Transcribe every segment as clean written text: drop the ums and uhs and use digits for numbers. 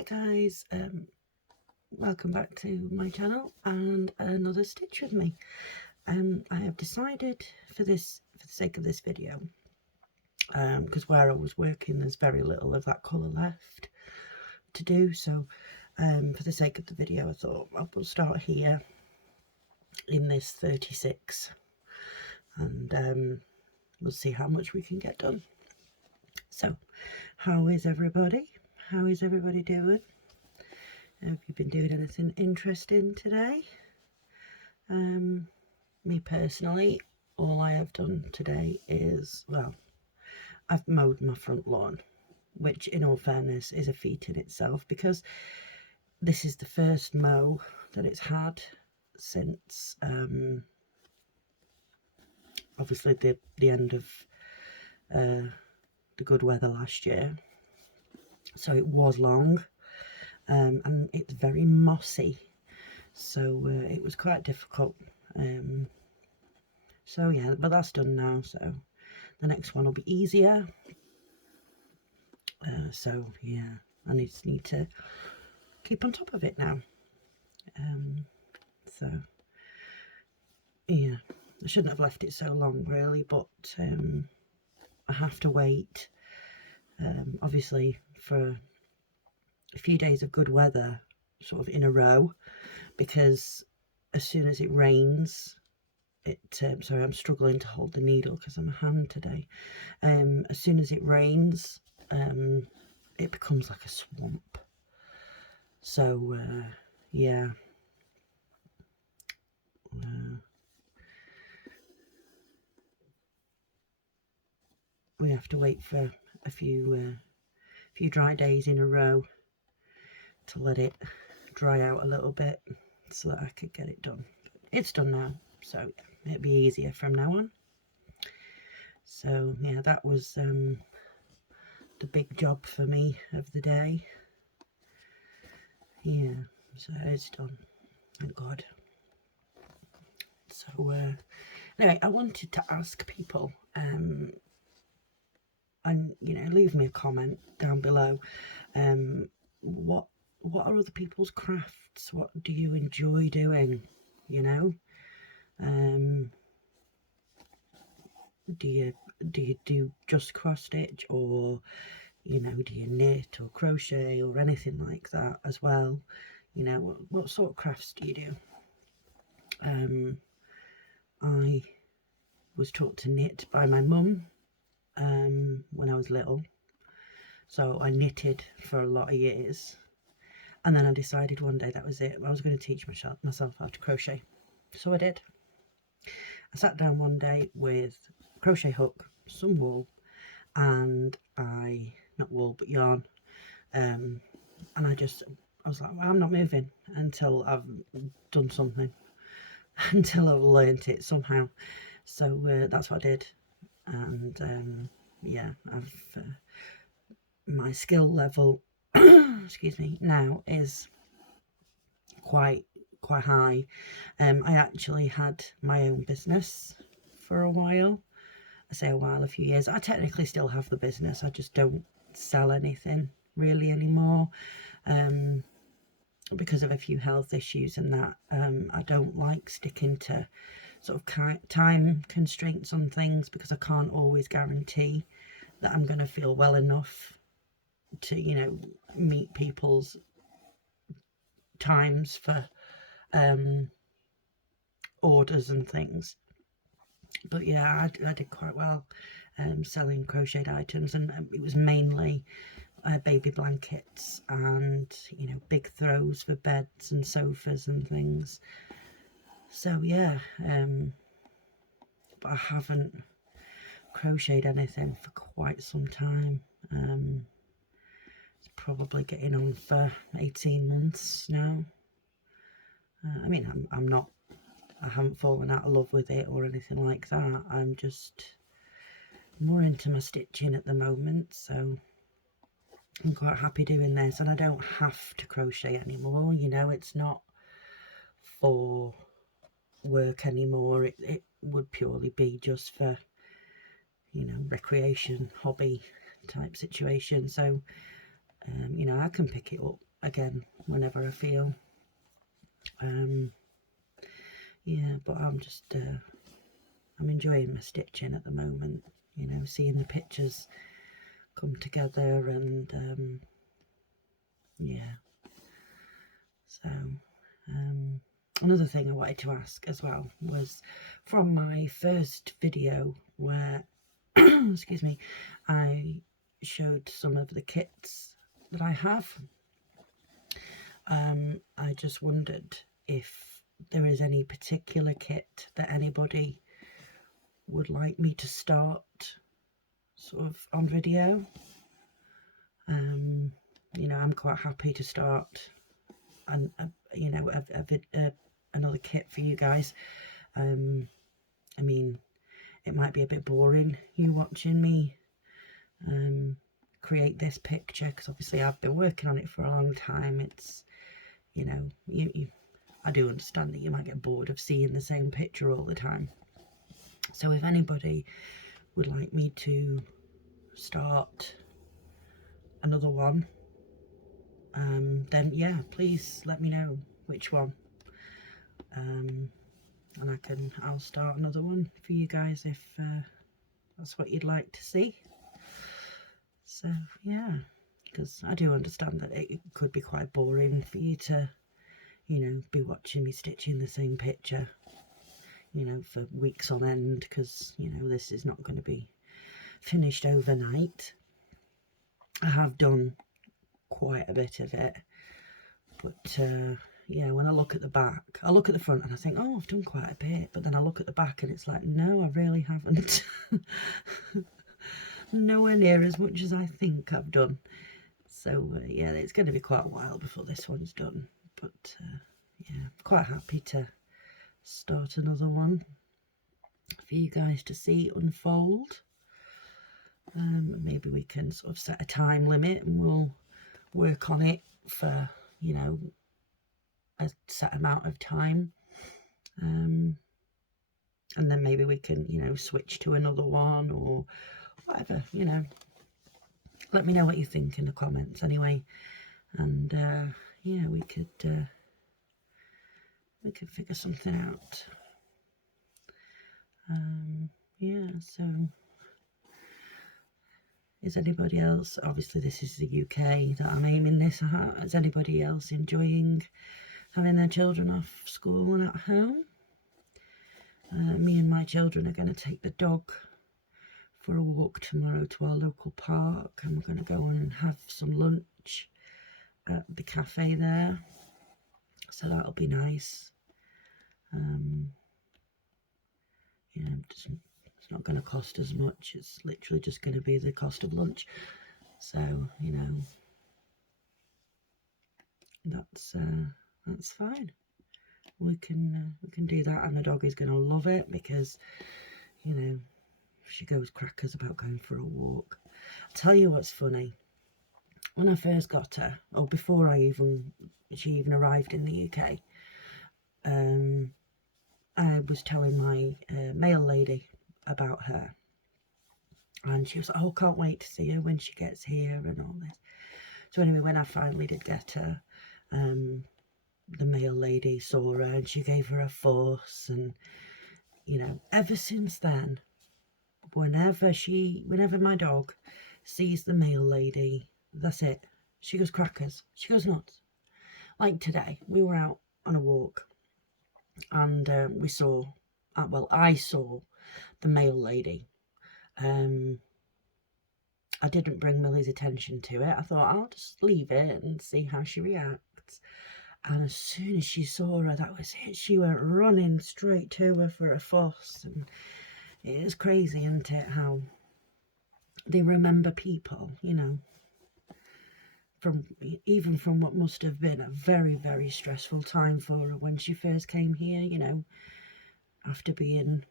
Hi guys, welcome back to my channel and another stitch with me. I have decided for the sake of this video, because where I was working there's very little of that colour left to do, so for the sake of the video I thought I will start here in this 36 and we'll see how much we can get done. So how is everybody? How is everybody doing? Have you been doing anything interesting today? Me personally, all I have done today is, well, I've mowed my front lawn, which in all fairness is a feat in itself, because this is the first mow that it's had since obviously the end of the good weather last year. So it was long, and it's very mossy, so it was quite difficult. So yeah, but that's done now, so the next one will be easier. So yeah, I just need to keep on top of it now. So yeah, I shouldn't have left it so long really, but I have to wait obviously for a few days of good weather sort of in a row, because as soon as it rains sorry, I'm struggling to hold the needle because I'm a hand today. As soon as it rains, it becomes like a swamp. So yeah, we have to wait for a few dry days in a row to let it dry out a little bit so that I could get it done. It's done now, so it'll be easier from now on. So yeah, that was the big job for me of the day. Yeah, so it's done, thank God. So anyway, I wanted to ask people, and leave me a comment down below. What are other people's crafts? What do you enjoy doing? Do you do just cross stitch, or do you knit or crochet or anything like that as well? What sort of crafts do you do? I was taught to knit by my mum when I was little, so I knitted for a lot of years, and then I decided one day that was it. I was going to teach myself how to crochet, so I did. I sat down one day with a crochet hook, some wool, and not wool but yarn, and I was like, well, I'm not moving until I've done something, until I've learnt it somehow. So that's what I did, and yeah, my skill level excuse me, now is quite high. I actually had my own business for a while. I say a while, a few years. I technically still have the business, I just don't sell anything really anymore, because of a few health issues and that. I don't like sticking to sort of time constraints on things, because I can't always guarantee that I'm going to feel well enough to meet people's times for orders and things. But yeah, I did quite well selling crocheted items, and it was mainly baby blankets and big throws for beds and sofas and things. So yeah, but I haven't crocheted anything for quite some time. It's probably getting on for 18 months now. I mean, I haven't fallen out of love with it or anything like that. I'm just more into my stitching at the moment, so I'm quite happy doing this, and I don't have to crochet anymore. It's not for work anymore. It would purely be just for recreation, hobby type situation. So I can pick it up again whenever I feel. Yeah, but I'm just I'm enjoying my stitching at the moment, you know, seeing the pictures come together, and yeah. So another thing I wanted to ask as well was from my first video where excuse me, I showed some of the kits that I have. I just wondered if there is any particular kit that anybody would like me to start sort of on video. You know, I'm quite happy to start and you know, another kit for you guys. I mean, it might be a bit boring you watching me create this picture, because obviously I've been working on it for a long time. It's, you know, I do understand that you might get bored of seeing the same picture all the time. So if anybody would like me to start another one, then yeah, please let me know which one, and I'll start another one for you guys if that's what you'd like to see. So yeah, because I do understand that it could be quite boring for you to, you know, be watching me stitching the same picture, you know, for weeks on end, because, you know, this is not going to be finished overnight. I have done quite a bit of it, but yeah, when I look at the back, I look at the front and I think, oh, I've done quite a bit, but then I look at the back and it's like, no, I really haven't. Nowhere near as much as I think I've done. So yeah, it's going to be quite a while before this one's done, but yeah, quite happy to start another one for you guys to see unfold. Maybe we can sort of set a time limit and we'll work on it for, you know, a set amount of time, and then maybe we can, you know, switch to another one or whatever, you know. Let me know what you think in the comments anyway, and yeah, we could figure something out. Yeah, so is anybody else, obviously this is the UK that I'm aiming this at, is anybody else enjoying having their children off school and at home? Me and my children are going to take the dog for a walk tomorrow to our local park, and we're going to go and have some lunch at the cafe there, so that'll be nice. You know, it's not going to cost as much, it's literally just going to be the cost of lunch, so, you know, that's fine. We can do that, and the dog is going to love it because, you know, she goes crackers about going for a walk. I'll tell you what's funny. When I first got her, or before she even arrived in the UK, I was telling my mail lady about her, and she was like, oh, can't wait to see her when she gets here and all this. So anyway, when I finally did get her, the mail lady saw her and she gave her a fuss, and, you know, ever since then, whenever my dog sees the mail lady, that's it, she goes crackers, she goes nuts. Like today, we were out on a walk, and we saw, well, I saw the mail lady. I didn't bring Millie's attention to it. I thought I'll just leave it and see how she reacts. And as soon as she saw her, that was it. She went running straight to her for a fuss. And it is crazy, isn't it, how they remember people, you know, even from what must have been a very, very stressful time for her when she first came here, you know, after being,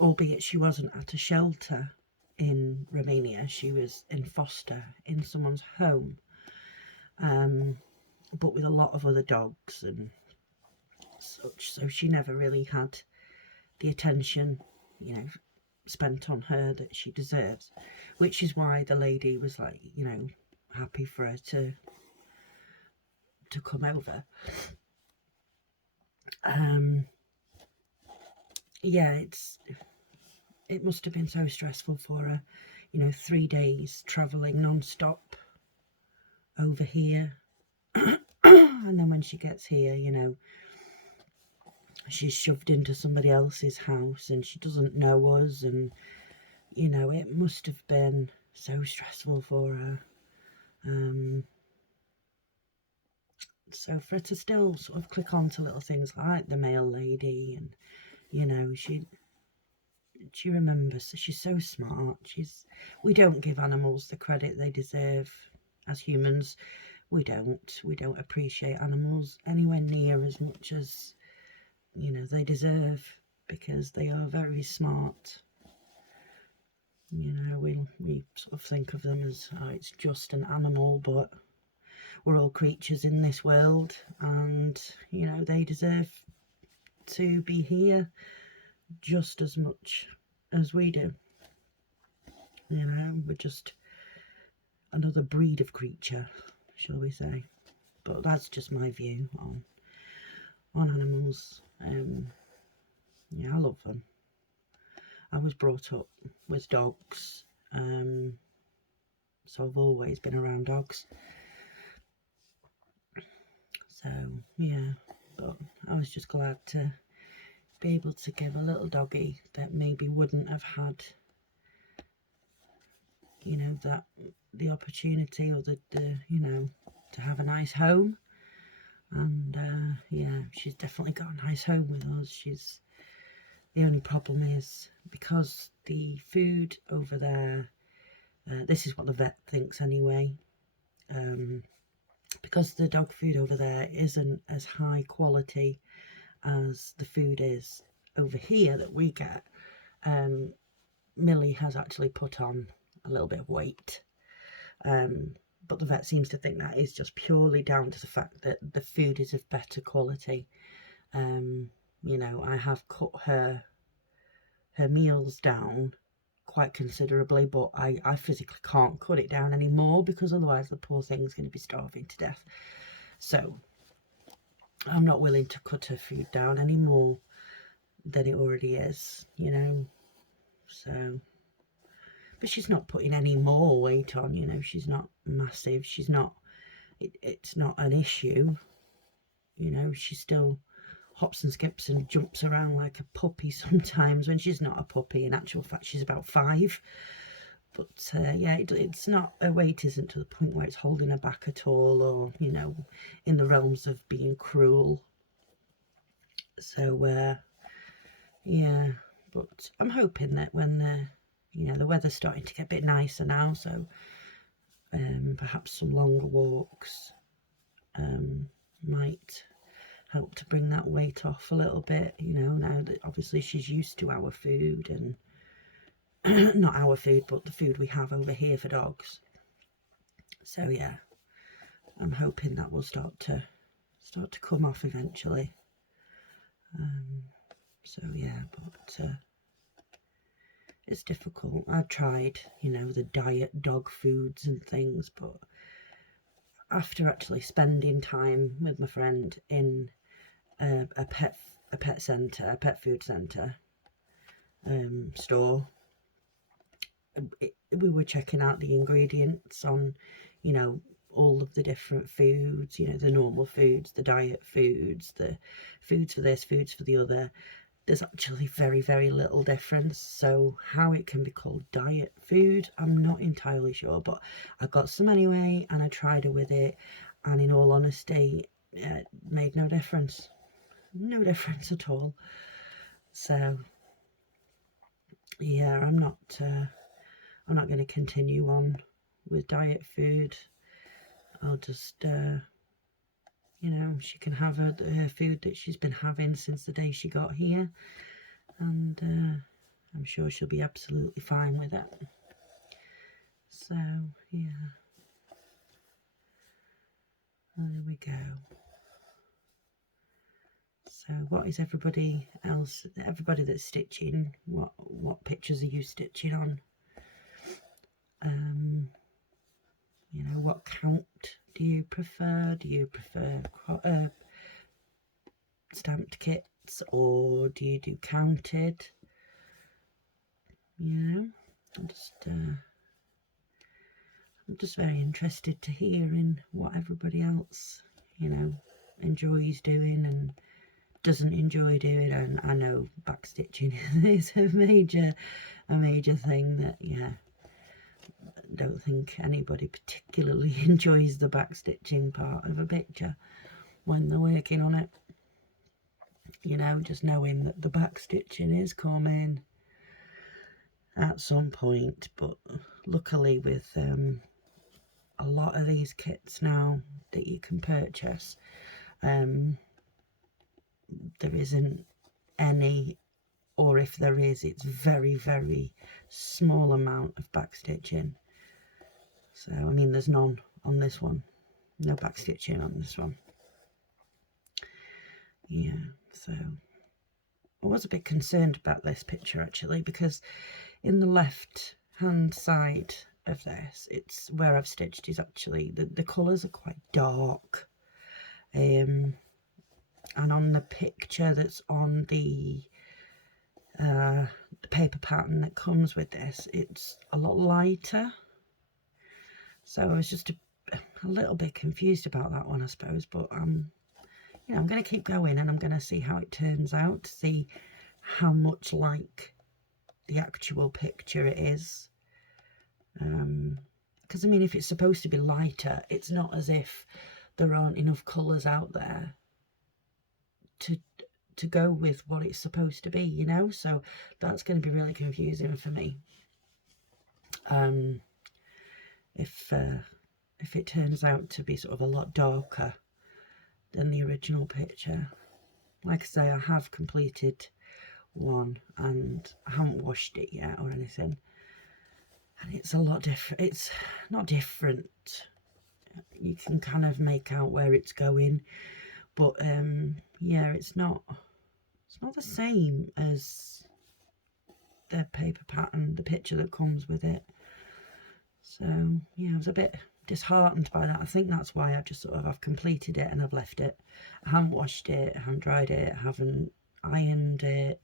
albeit she wasn't at a shelter in Romania, she was in foster in someone's home, but with a lot of other dogs and such, so she never really had the attention, you know, spent on her that she deserves, which is why the lady was like, you know, happy for her to to come over. Yeah, it must have been so stressful for her, 3 days travelling non-stop over here. And then when she gets here, she's shoved into somebody else's house and she doesn't know us, and it must have been so stressful for her. So for her to still sort of click on to little things like the mail lady, and she remembers. She's so smart. We don't give animals the credit they deserve. As humans, we don't appreciate animals anywhere near as much as they deserve, because they are very smart. We sort of think of them as, oh, it's just an animal, but we're all creatures in this world, and they deserve to be here just as much as we do. We're just another breed of creature, shall we say. But that's just my view on animals. Yeah, I love them. I was brought up with dogs, so I've always been around dogs. So yeah, but I was just glad to be able to give a little doggy that maybe wouldn't have had that the opportunity, or the to have a nice home. And yeah, she's definitely got a nice home with us. The only problem is, because the food over there, this is what the vet thinks anyway, because the dog food over there isn't as high quality as the food is over here that we get, Millie has actually put on a little bit of weight. But the vet seems to think that is just purely down to the fact that the food is of better quality. I have cut her meals down quite considerably, but I physically can't cut it down anymore, because otherwise the poor thing's going to be starving to death. So I'm not willing to cut her food down any more than it already is, so. But she's not putting any more weight on, she's not massive, it's not an issue, she still hops and skips and jumps around like a puppy sometimes, when she's not a puppy. In actual fact, she's about 5. But yeah, it's not, her weight isn't to the point where it's holding her back at all, or in the realms of being cruel. So yeah, but I'm hoping that when the weather's starting to get a bit nicer now, so perhaps some longer walks might help to bring that weight off a little bit, now that obviously she's used to our food, and not our food, but the food we have over here for dogs. So yeah, I'm hoping that will start to come off eventually. So yeah, but it's difficult. I've tried, the diet dog foods and things, but after actually spending time with my friend in a pet food centre store, we were checking out the ingredients on, all of the different foods, the normal foods, the diet foods, the foods for this, foods for the other. There's actually very, very little difference. So how it can be called diet food, I'm not entirely sure, but I got some anyway, and I tried it with it, and in all honesty, it made no difference at all. So yeah, I'm not going to continue on with diet food. I'll just she can have her food that she's been having since the day she got here, and I'm sure she'll be absolutely fine with it. So yeah, there we go. So what is everybody that's stitching, what pictures are you stitching on? What count do you prefer? Do you prefer stamped kits, or do you do counted? You know, I'm just very interested to hear in what everybody else, you know, enjoys doing and doesn't enjoy doing. And I know backstitching is a major thing that, yeah, I don't think anybody particularly enjoys the backstitching part of a picture when they're working on it. You know, just knowing that the backstitching is coming at some point. But luckily with a lot of these kits now that you can purchase, there isn't any, or if there is, it's very, very small amount of backstitching. So, I mean, there's none on this one. No backstitching on this one. Yeah, so I was a bit concerned about this picture actually, because in the left hand side of this, it's where I've stitched is actually the colours are quite dark, and on the picture that's on the paper pattern that comes with this, it's a lot lighter. So I was just a little bit confused about that one, I suppose. But you know, I'm going to keep going and I'm going to see how it turns out, to see how much like the actual picture it is. Because I mean, if it's supposed to be lighter, it's not as if there aren't enough colours out there to go with what it's supposed to be, you know. So that's going to be really confusing for me. If it turns out to be sort of a lot darker than the original picture. Like I say, I have completed one and I haven't washed it yet or anything, and it's a lot different. It's not different, you can kind of make out where it's going, but yeah, it's not the same as the paper pattern, the picture that comes with it. So yeah, I was a bit disheartened by that. I think that's why I've just I've completed it and I've left it. I haven't washed it, I haven't dried it, I haven't ironed it.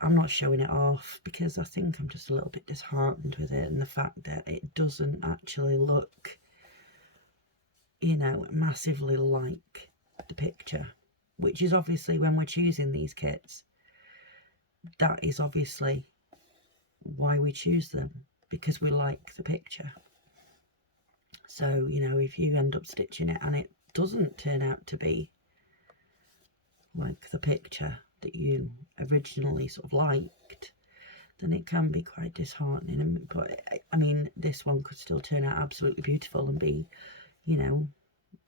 I'm not showing it off because I think I'm just a little bit disheartened with it, and the fact that it doesn't actually look, you know, massively like the picture, which is obviously, when we're choosing these kits, that is obviously why we choose them, because we like the picture. So, you know, if you end up stitching it and it doesn't turn out to be like the picture that you originally sort of liked, then it can be quite disheartening. But I mean, this one could still turn out absolutely beautiful and be, you know,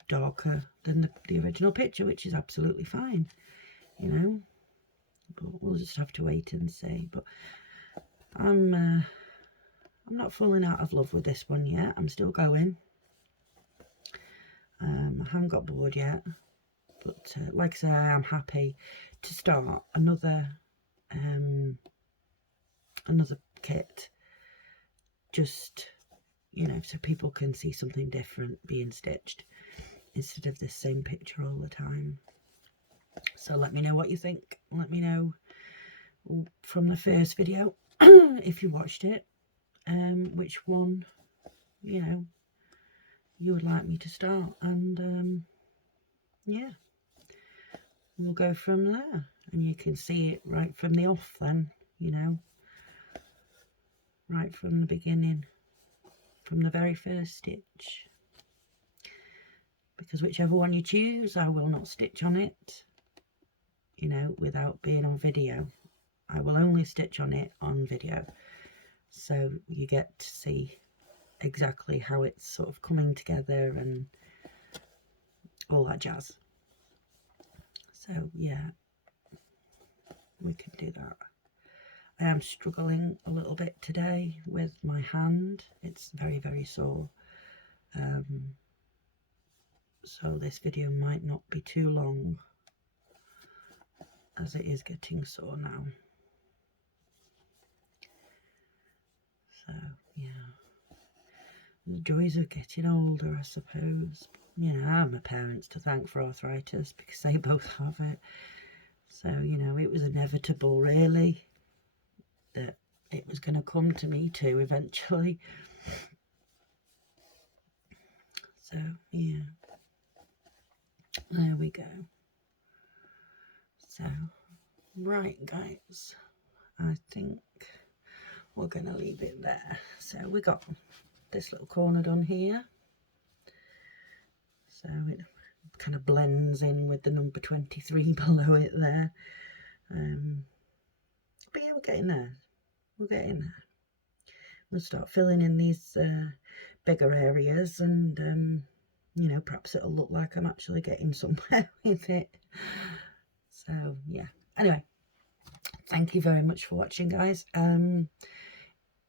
darker than the original picture, which is absolutely fine, you know. But we'll just have to wait and see. But I'm not falling out of love with this one yet. I'm still going. I haven't got bored yet, but like I say, I am happy to start another kit, just, you know, so people can see something different being stitched instead of the same picture all the time. So let me know what you think. Let me know from the first video if you watched it, which one, you know, you would like me to start, and yeah, we'll go from there. And you can see it right from the off then, you know, right from the beginning, from the very first stitch, because whichever one you choose, I will not stitch on it, you know, without being on video. I will only stitch on it on video, so you get to see exactly how it's sort of coming together and all that jazz. So yeah, we can do that. I am struggling a little bit today with my hand. It's very, very sore. So this video might not be too long, as it is getting sore now. So yeah, The joys of getting older, I suppose. You know, I have my parents to thank for arthritis because they both have it. So, you know, it was inevitable, really, that it was going to come to me too eventually. So, yeah. There we go. So, right, guys. I think we're going to leave it there. So, we got this little corner done here. So, it kind of blends in with the number 23 below it there. But yeah, we're getting there. We're getting there. We'll start filling in these bigger areas, and you know, perhaps it'll look like I'm actually getting somewhere with it. So yeah, anyway, thank you very much for watching, guys. You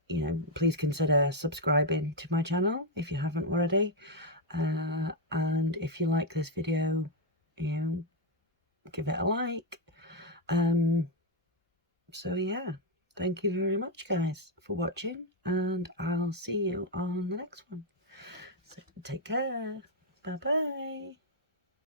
know, please consider subscribing to my channel if you haven't already, and if you like this video, you know, give it a like. So yeah, thank you very much, guys, for watching, and I'll see you on the next one. So take care. Bye bye.